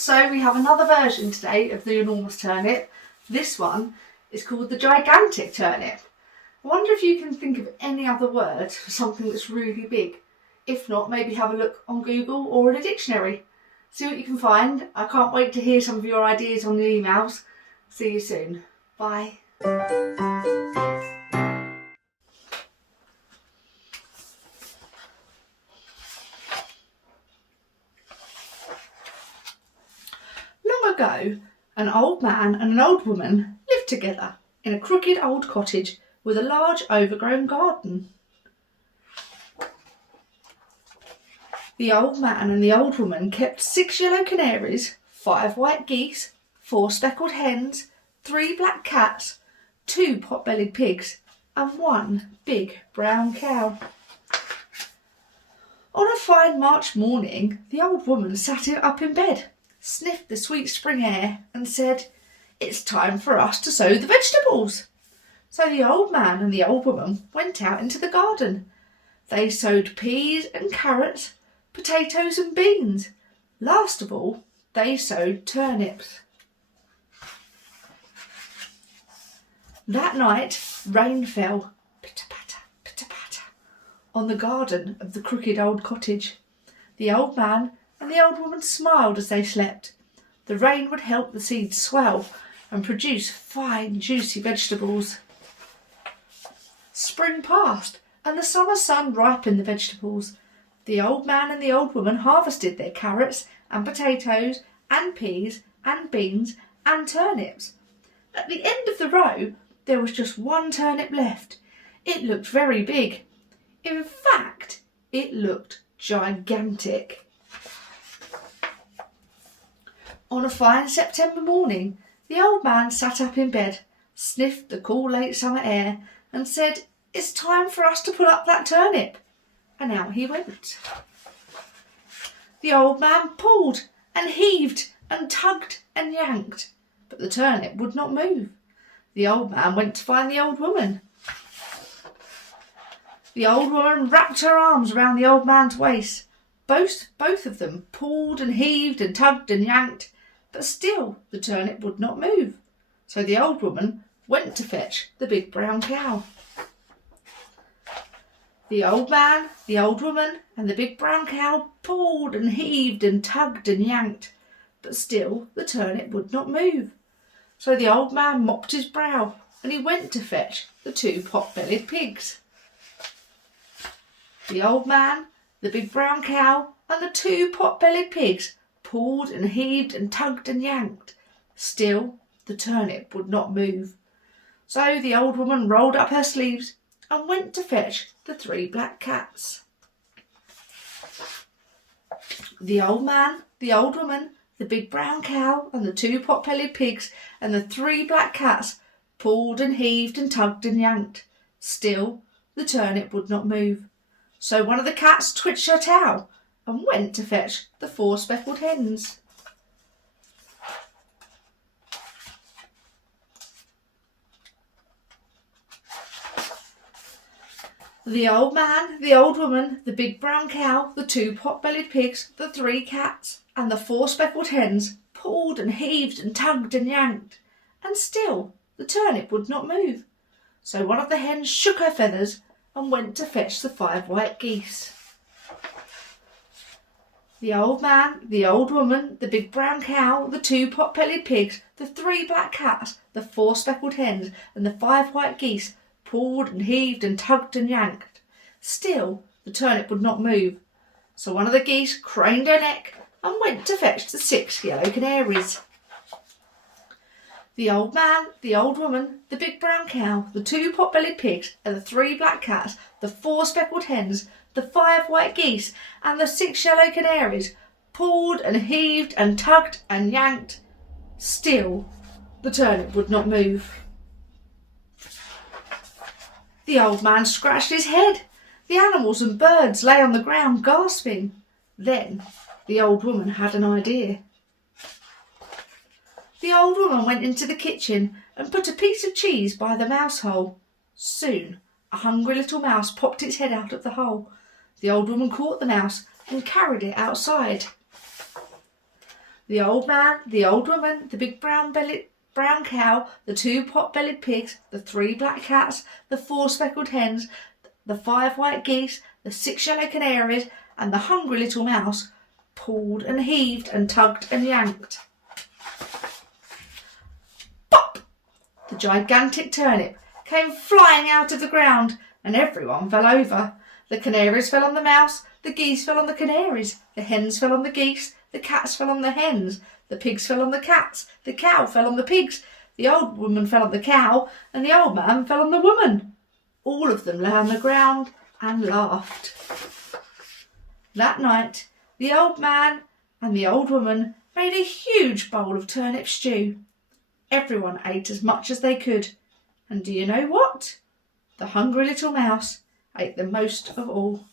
So we have another version today of the enormous turnip. This one is called the gigantic turnip. I wonder if you can think of any other word for something that's really big. If not, maybe have a look on Google or in a dictionary. See what you can find. I can't wait to hear some of your ideas on the emails. See you soon. Bye. Long ago, an old man and an old woman lived together in a crooked old cottage with a large overgrown garden. The old man and the old woman kept 6 yellow canaries, 5 white geese, 4 speckled hens, 3 black cats, 2 pot-bellied pigs, and 1 big brown cow. On a fine March morning, the old woman sat up in bed, sniffed the sweet spring air, and said, "It's time for us to sow the vegetables." So the old man and the old woman went out into the garden. They sowed peas and carrots, potatoes and beans. Last of all, they sowed turnips. That night, rain fell, pitter-patter, pitter-patter, on the garden of the crooked old cottage. The old man and the old woman smiled as they slept. The rain would help the seeds swell and produce fine, juicy vegetables. Spring passed, and the summer sun ripened the vegetables. The old man and the old woman harvested their carrots and potatoes and peas and beans and turnips. At the end of the row, there was just 1 turnip left. It looked very big. In fact, it looked gigantic. On a fine September morning, the old man sat up in bed, sniffed the cool late summer air, and said, "It's time for us to pull up that turnip." And out he went. The old man pulled and heaved and tugged and yanked, but the turnip would not move. The old man went to find the old woman. The old woman wrapped her arms around the old man's waist. Both of them pulled and heaved and tugged and yanked, but still the turnip would not move. So the old woman went to fetch the big brown cow. The old man, the old woman, and the big brown cow pulled and heaved and tugged and yanked, but still the turnip would not move. So the old man mopped his brow and he went to fetch the 2 pot-bellied pigs. The old man, the big brown cow, and the 2 pot-bellied pigs pulled and heaved and tugged and yanked. Still the turnip would not move. So the old woman rolled up her sleeves and went to fetch the 3 black cats. The old man, the old woman, the big brown cow, and the 2 pot-bellied pigs, and the 3 black cats pulled and heaved and tugged and yanked. Still the turnip would not move. So one of the cats twitched her tail and went to fetch the 4 speckled hens. The old man, the old woman, the big brown cow, the 2 pot-bellied pigs, the 3 cats, and the 4 speckled hens pulled and heaved and tugged and yanked, and still the turnip would not move. So one of the hens shook her feathers and went to fetch the 5 white geese. The old man, the old woman, the big brown cow, the 2 pot-bellied pigs, the 3 black cats, the 4 speckled hens, and the 5 white geese pulled and heaved and tugged and yanked. Still the turnip would not move. So one of the geese craned her neck and went to fetch the 6 yellow canaries. The old man, the old woman, the big brown cow, the 2 pot-bellied pigs, and the 3 black cats, the 4 speckled hens, the 5 white geese, and the 6 yellow canaries pulled and heaved and tugged and yanked. Still the turnip would not move. The old man scratched his head. The animals and birds lay on the ground gasping. Then the old woman had an idea. The old woman went into the kitchen and put a piece of cheese by the mouse hole. Soon a hungry little mouse popped its head out of the hole. The old woman caught the mouse and carried it outside. The old man, the old woman, the big brown cow, the 2 pot-bellied pigs, the 3 black cats, the 4 speckled hens, the 5 white geese, the 6 yellow canaries, and the hungry little mouse pulled and heaved and tugged and yanked. Pop! The gigantic turnip came flying out of the ground, and everyone fell over. The canaries fell on the mouse, the geese fell on the canaries, the hens fell on the geese, the cats fell on the hens, the pigs fell on the cats, the cow fell on the pigs, the old woman fell on the cow, and the old man fell on the woman. All of them lay on the ground and laughed. That night, the old man and the old woman made a huge bowl of turnip stew. Everyone ate as much as they could, and do you know what? The hungry little mouse ate the most of all.